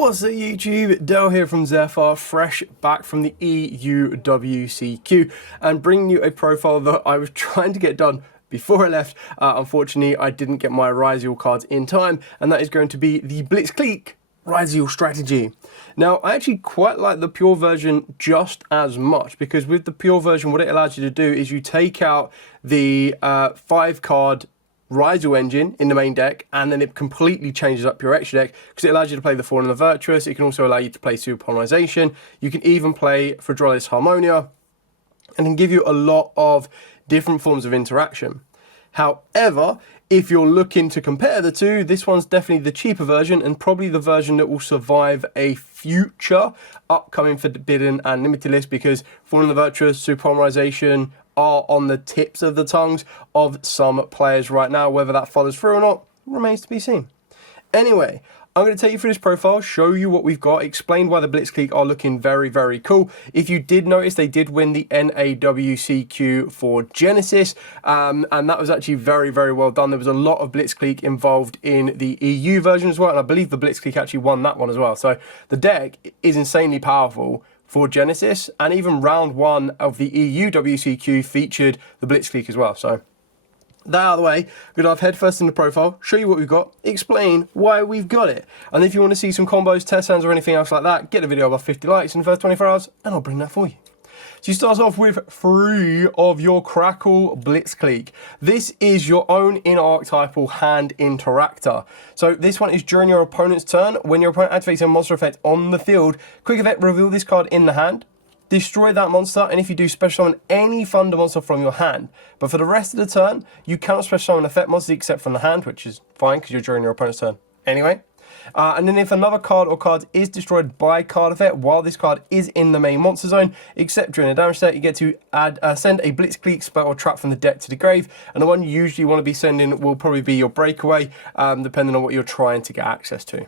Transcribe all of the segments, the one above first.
What's up YouTube, Dale here from Zephyr, fresh back from the EUWCQ and bringing you a profile that I was trying to get done before I left. Unfortunately, I didn't get my Ryzeal cards in time, and that is going to be the Blitzclique Ryzeal strategy. Now, I actually quite like the pure version just as much, because with the pure version, what it allows you to do is you take out the 5-card Ryzeal engine in the main deck, and then it completely changes up your extra deck because it allows you to play the Fallen and the Virtuous. It can also allow you to play Super Polarization. You can even play Fredrolis Harmonia, and can give you a lot of different forms of interaction. However, if you're looking to compare the two, this one's definitely the cheaper version and probably the version that will survive a future upcoming Forbidden and Limited list, because Fallen and the Virtuous, Super Polarization are on the tips of the tongues of some players right now. Whether that follows through or not remains to be seen. Anyway, I'm going to take you through this profile, show you what we've got, explain why the Blitzclique are looking very, very cool. If you did notice, they did win the NAWCQ for Genesis, and that was actually very, very well done. There was a lot of Blitzclique involved in the EU version as well, and I believe the Blitzclique actually won that one as well. So the deck is insanely powerful for Genesis, and even round 1 of the EU WCQ featured the Blitzclique as well. So that out of the way, we're going to dive head first in the profile, show you what we've got, explain why we've got it. And if you want to see some combos, test hands or anything else like that, get the video above 50 likes in the first 24 hours and I'll bring that for you. So you start off with 3 of your Crackle Blitzclique. This is your own in-archetypal hand interactor. So this one is during your opponent's turn. When your opponent activates a monster effect on the field, quick effect, reveal this card in the hand, destroy that monster, and if you do, special summon any Thunder monster from your hand. But for the rest of the turn, you cannot special summon effect monsters except from the hand, which is fine because you're during your opponent's turn anyway. And then if another card or cards is destroyed by card effect while this card is in the main monster zone, except during a damage stat, you get to send a Blitzclique spell or trap from the deck to the grave. And the one you usually want to be sending will probably be your breakaway, depending on what you're trying to get access to.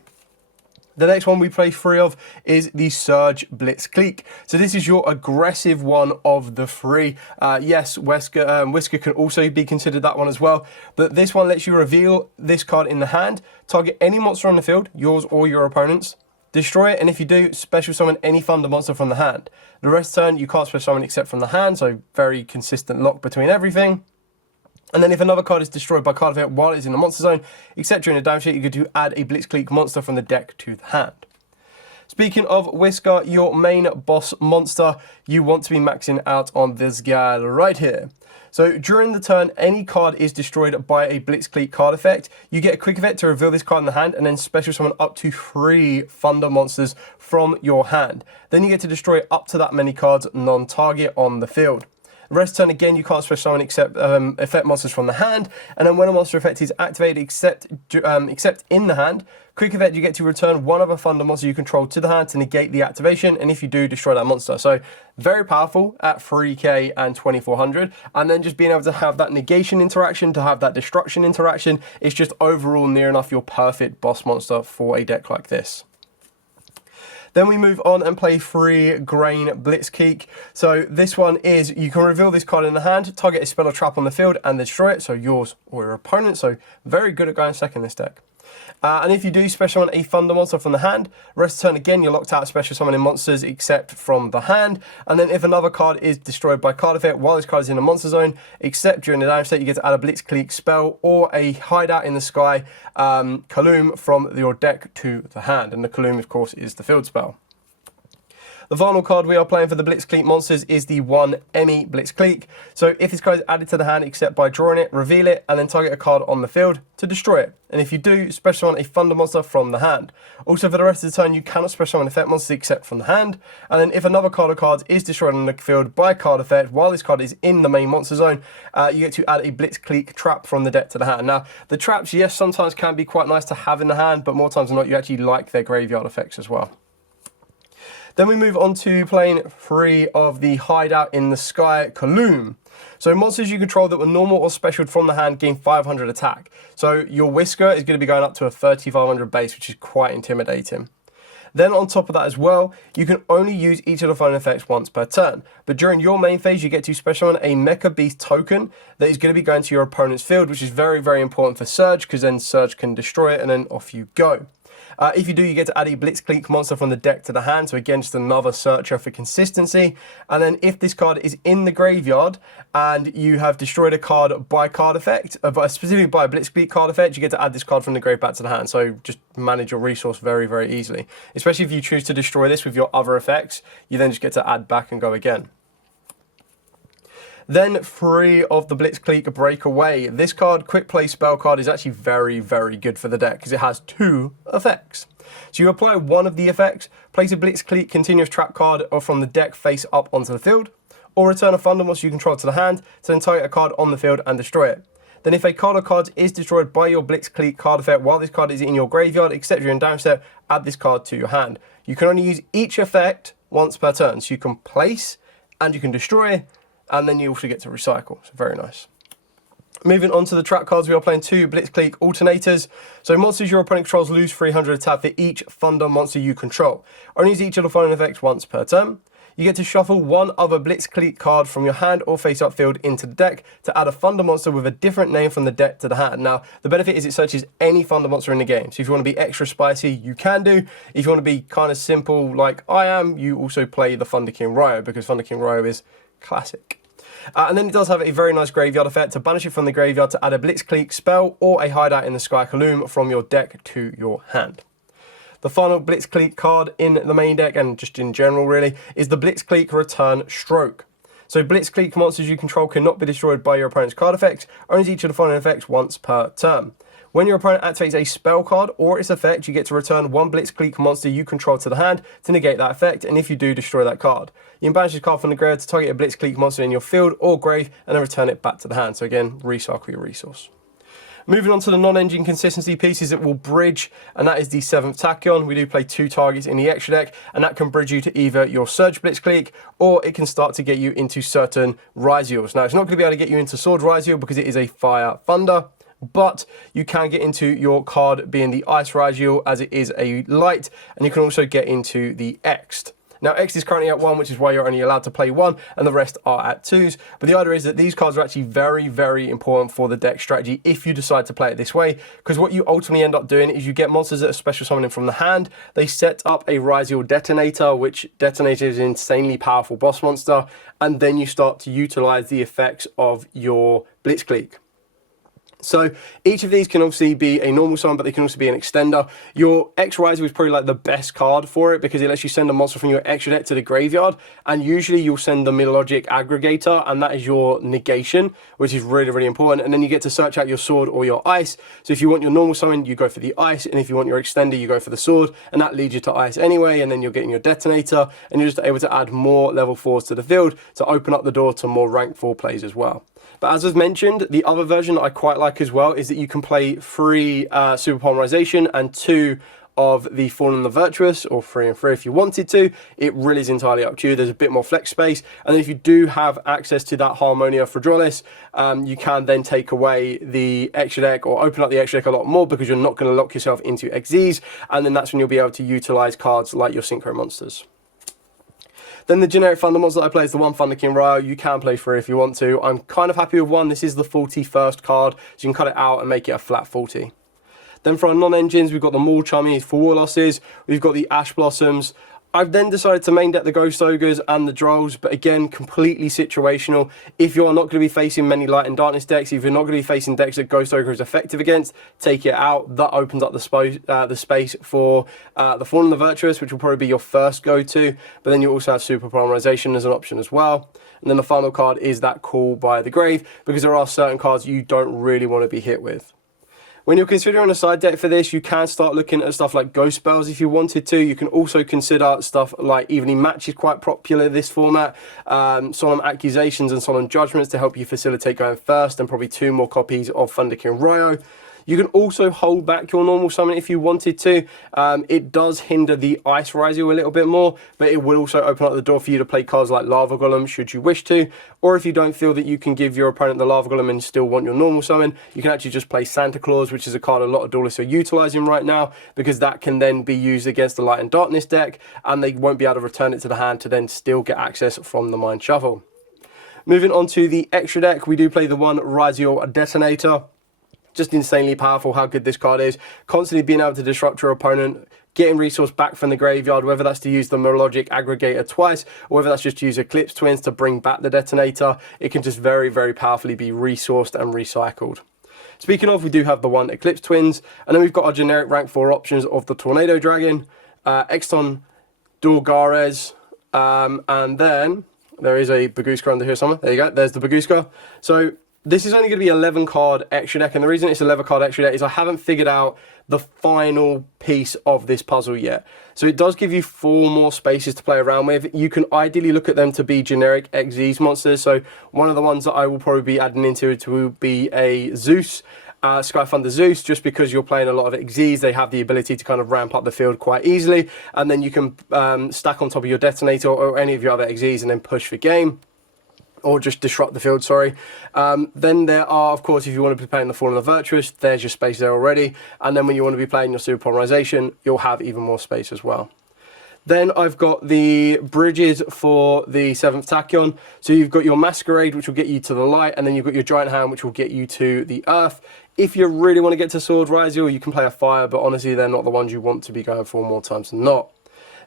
The next one we play 3 of is the Surge Blitzclique. So this is your aggressive one of the 3. Yes, Whisker can also be considered that one as well. But this one lets you reveal this card in the hand, target any monster on the field, yours or your opponent's, destroy it, and if you do, special summon any Thunder monster from the hand. The rest of the turn, you can't special summon except from the hand, so very consistent lock between everything. And then if another card is destroyed by card effect while it's in the monster zone, except during a damage hit, you get to add a Blitzclique monster from the deck to the hand. Speaking of Whisker, your main boss monster, you want to be maxing out on this guy right here. So during the turn, any card is destroyed by a Blitzclique card effect. You get a quick effect to reveal this card in the hand and then special summon up to 3 Thunder monsters from your hand. Then you get to destroy up to that many cards non-target on the field. Rest turn again, you can't special summon except effect monsters from the hand, and then when a monster effect is activated except in the hand, quick effect, you get to return one other Thunder monster you control to the hand to negate the activation, and if you do, destroy that monster. So very powerful at 3k and 2400, and then just being able to have that negation interaction, to have that destruction interaction, it's just overall near enough your perfect boss monster for a deck like this. Then we move on and play 3 Grain Blitzclique. So this one is, you can reveal this card in the hand, target a spell or trap on the field and destroy it, so yours or your opponent. So very good at going second this deck. And if you do special summon a Thunder monster from the hand, rest of the turn again, you're locked out of special summoning monsters except from the hand. And then if another card is destroyed by card effect while this card is in the monster zone, except during the damage state, you get to add a Blitzclique spell or a Hideout in the Sky Kaloom from your deck to the hand. And the Kaloom, of course, is the field spell. The final card we are playing for the Blitzclique monsters is the 1 Emmy Blitzclique. So if this card is added to the hand except by drawing it, reveal it, and then target a card on the field to destroy it. And if you do, special summon a Thunder monster from the hand. Also for the rest of the turn, you cannot special summon effect monsters except from the hand. And then if another card or cards is destroyed on the field by card effect while this card is in the main monster zone, you get to add a Blitzclique trap from the deck to the hand. Now, the traps, yes, sometimes can be quite nice to have in the hand, but more times than not, you actually like their graveyard effects as well. Then we move on to playing 3 of the Hideout in the Sky Kaloom. So monsters you control that were normal or special from the hand gain 500 attack. So your Whisker is going to be going up to a 3500 base, which is quite intimidating. Then on top of that as well, you can only use each of the following effects once per turn. But during your main phase, you get to special summon a Mecha Beast token that is going to be going to your opponent's field, which is very, very important for Surge, because then Surge can destroy it and then off you go. If you do, you get to add a Blitzclique monster from the deck to the hand. So again, just another searcher for consistency. And then if this card is in the graveyard and you have destroyed a card by card effect, specifically by a Blitzclique card effect, you get to add this card from the grave back to the hand. So just manage your resource very, very easily. Especially if you choose to destroy this with your other effects, you then just get to add back and go again. Then 3 of the Blitzclique Breakaway. This card, quick play spell card, is actually very, very good for the deck because it has 2 effects. So you apply one of the effects, place a Blitzclique continuous trap card from the deck face up onto the field, or return a Thunder monster you control to the hand to then target a card on the field and destroy it. Then if a card or cards is destroyed by your Blitzclique card effect while this card is in your graveyard, except you're in down step, add this card to your hand. You can only use each effect once per turn. So you can place and you can destroy, and then you also get to recycle. So very nice. Moving on to the trap cards, we are playing 2 Blitzclique alternators. So monsters your opponent controls lose 300 attack for each Thunder monster you control. Only use each of the following effects once per turn. You get to shuffle one other Blitzclique card from your hand or face-up field into the deck to add a Thunder monster with a different name from the deck to the hand. Now, the benefit is it searches any Thunder monster in the game. So if you want to be extra spicy, you can do. If you want to be kind of simple like I am, you also play the Thunder King Ryzeal because Thunder King Ryzeal is classic. And then it does have a very nice graveyard effect to banish it from the graveyard to add a Blitzclique spell or a Hideout in the Sky Kaloom from your deck to your hand. The final Blitzclique card in the main deck, and just in general really, is the Blitzclique Return Stroke. So Blitzclique monsters you control cannot be destroyed by your opponent's card effects, only each of the following effects once per turn. When your opponent activates a spell card or its effect, you get to return one Blitzclique monster you control to the hand to negate that effect, and if you do, destroy that card. You can banish this card from the graveyard to target a Blitzclique monster in your field or grave, and then return it back to the hand. So again, recycle your resource. Moving on to the non-engine consistency pieces that will bridge, and that is the 7th Tachyon. We do play 2 targets in the extra deck, and that can bridge you to either your Surge Blitzclique, or it can start to get you into certain Ryzeals. Now, it's not going to be able to get you into Sword Ryzeal because it is a Fire Thunder, but you can get into your card being the Ice Ryzeal as it is a light, and you can also get into the X'd. Now, X is currently at 1, which is why you're only allowed to play 1, and the rest are at 2s. But the idea is that these cards are actually very, very important for the deck strategy if you decide to play it this way, because what you ultimately end up doing is you get monsters that are special summoning from the hand. They set up a Ryzeal Detonator, which Detonator is an insanely powerful boss monster, and then you start to utilize the effects of your Blitzclique. So each of these can obviously be a normal summon, but they can also be an extender. Your X Ryzeal is probably like the best card for it because it lets you send a monster from your extra deck to the graveyard, and usually you'll send the Milogic Aggregator, and that is your negation, which is really, really important. And then you get to search out your sword or your ice. So if you want your normal summon, you go for the ice, and if you want your extender, you go for the sword, and that leads you to ice anyway, and then you're getting your detonator, and you're just able to add more level 4s to the field to open up the door to more rank 4 plays as well. But as was mentioned, the other version that I quite like as well is that you can play 3 Super Polymerization and 2 of the Fallen and the Virtuous, or 3 and 3 if you wanted to. It really is entirely up to you. There's a bit more flex space, and then if you do have access to that Harmonia Fradralis, you can then take away the extra deck or open up the extra deck a lot more because you're not going to lock yourself into XZs, and then that's when you'll be able to utilize cards like your Synchro Monsters. Then the generic Thunder monster that I play is the 1 Thunder King Ryzeal. You can play 3 if you want to. I'm kind of happy with 1. This is the 41st card, so you can cut it out and make it a flat 40. Then for our non-engines, we've got the Maul Chummies for War Losses. We've got the Ash Blossoms. I've then decided to main deck the Ghost Ogres and the Drolls, but again, completely situational. If you're not going to be facing many Light and Darkness decks, if you're not going to be facing decks that Ghost Ogre is effective against, take it out. That opens up the space for the Fallen and the Virtuous, which will probably be your first go-to, but then you also have Super Polymerization as an option as well. And then the final card is that Call by the Grave, because there are certain cards you don't really want to be hit with. When you're considering a side deck for this, you can start looking at stuff like Ghost Spells if you wanted to. You can also consider stuff like Evening Match is quite popular in this format, Solemn Accusations and Solemn Judgments to help you facilitate going first, and probably 2 more copies of Thunder King Ryzeal. You can also hold back your normal summon if you wanted to. It does hinder the Ice Ryzeal a little bit more, but it will also open up the door for you to play cards like Lava Golem should you wish to. Or if you don't feel that you can give your opponent the Lava Golem and still want your normal summon, you can actually just play Santa Claus, which is a card a lot of duelists are utilizing right now, because that can then be used against the Light and Darkness deck, and they won't be able to return it to the hand to then still get access from the Mind Shuffle. Moving on to the extra deck, we do play the 1 Ryzeal Detonator. just insanely powerful how good this card is. Constantly being able to disrupt your opponent, getting resource back from the graveyard, whether that's to use the Melodic Aggregator twice, or whether that's just to use Eclipse Twins to bring back the detonator. It can just very, very powerfully be resourced and recycled. Speaking of, we do have the one Eclipse Twins, and then we've got our generic rank 4 options of the Tornado Dragon, Exton Dorgares, and then there is a Bagooska under here somewhere. There you go, there's the Bagooska. So this is only going to be 11 card extra deck, and the reason it's 11 card extra deck is I haven't figured out the final piece of this puzzle yet. So it does give you 4 more spaces to play around with. You can ideally look at them to be generic Xyz monsters. So one of the ones that I will probably be adding into it will be a Zeus, Sky Thunder Zeus, just because you're playing a lot of Xyz. They have the ability to kind of ramp up the field quite easily, and then you can stack on top of your detonator or any of your other Xyz and then push for game. Or just disrupt the field, sorry. Then there are, of course, if you want to be playing the Fallen of Virtuous, there's your space there already. And then when you want to be playing your Super Polymerization, you'll have even more space as well. Then I've got the bridges for the 7th Tachyon. So you've got your Masquerade, which will get you to the light, and then you've got your Giant Hand, which will get you to the earth. If you really want to get to Sword Ryzeal, you can play a fire, but honestly, they're not the ones you want to be going for more times than not.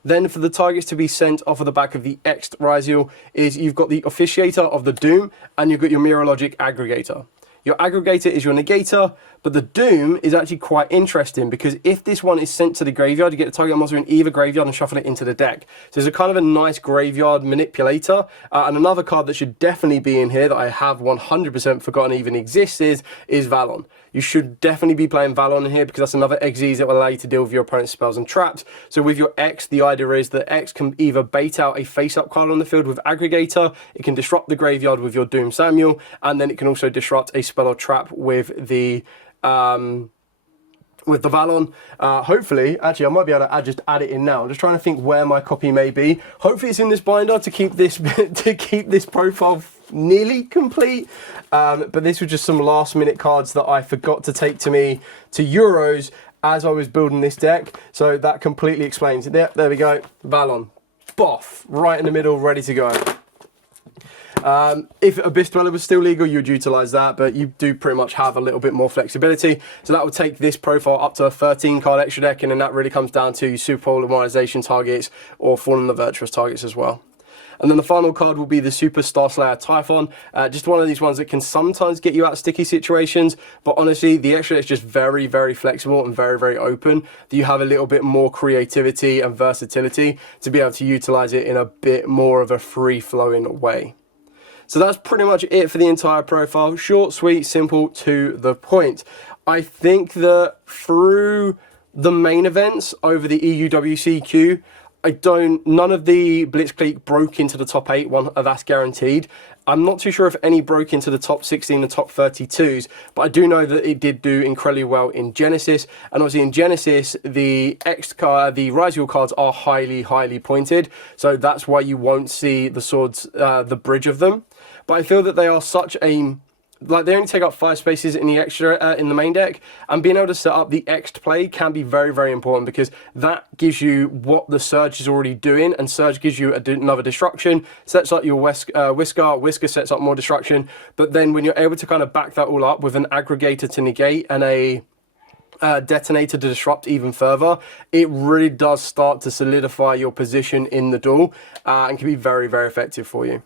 Then for the targets to be sent off of the back of the X'd Ryzeal is you've got the Officiator of the Doom, and you've got your Mirrorlogic Aggregator. Your Aggregator is your Negator, but the Doom is actually quite interesting because if this one is sent to the graveyard, you get the target monster in either graveyard and shuffle it into the deck. So there's a kind of a nice graveyard manipulator. And another card that should definitely be in here that I have 100% forgotten even exists is Valon. You should definitely be playing Valon in here because that's another Xyz that will allow you to deal with your opponent's spells and traps. So with your X, the idea is that X can either bait out a face-up card on the field with Aggregator, it can disrupt the graveyard with your Doom Samuel, and then it can also disrupt a spell or trap with the Valon. Hopefully, actually I might be able to just add it in now. I'm just trying to think where my copy may be. Hopefully it's in this binder to keep this profile nearly complete. But this was just some last minute cards that I forgot to take to me to Euros as I was building this deck. So that completely explains it. There we go. Valon. Boff. Right in the middle, ready to go. If Abyss Dweller was still legal, you'd utilise that, but you do pretty much have a little bit more flexibility. So that would take this profile up to a 13 card extra deck, and then that really comes down to Super Polymerization targets or Fallen of Virtuous targets as well. And then the final card will be the Super Star Slayer Typhon. Just one of these ones that can sometimes get you out of sticky situations, but honestly, the extra is just very, very flexible and very, very open. That you have a little bit more creativity and versatility to be able to utilize it in a bit more of a free-flowing way. So that's pretty much it for the entire profile. Short, sweet, simple, to the point. I think that through the main events over the EUWCQ, none of the Blitzclique broke into the top 8, that's guaranteed. I'm not too sure if any broke into the top 16 and top 32s, but I do know that it did do incredibly well in Genesis. And obviously in Genesis, the Ryzeal cards are highly, highly pointed. So that's why you won't see the swords, the bridge of them. But I feel that they are such a... Like, they only take up 5 spaces in the extra in the main deck, and being able to set up the X'd play can be very, very important because that gives you what the Surge is already doing, and Surge gives you another destruction, sets up your Whisker sets up more destruction, but then when you're able to kind of back that all up with an Aggregator to negate and a Detonator to disrupt even further, it really does start to solidify your position in the duel and can be very, very effective for you.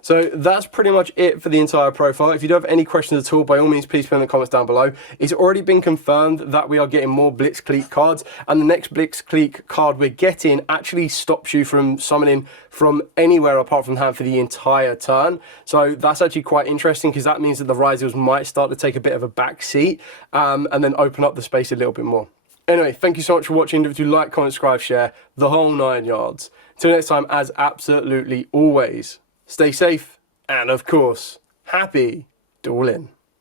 So that's pretty much it for the entire profile. If you do have any questions at all, by all means, please put in the comments down below. It's already been confirmed that we are getting more Blitzclique cards, and the next Blitzclique card we're getting actually stops you from summoning from anywhere apart from hand for the entire turn. So that's actually quite interesting because that means that the Ryzeals might start to take a bit of a back seat and then open up the space a little bit more. Anyway, thank you so much for watching. If you like, comment, subscribe, share, the whole 9 yards. Until next time, as absolutely always, stay safe, and of course, happy dueling.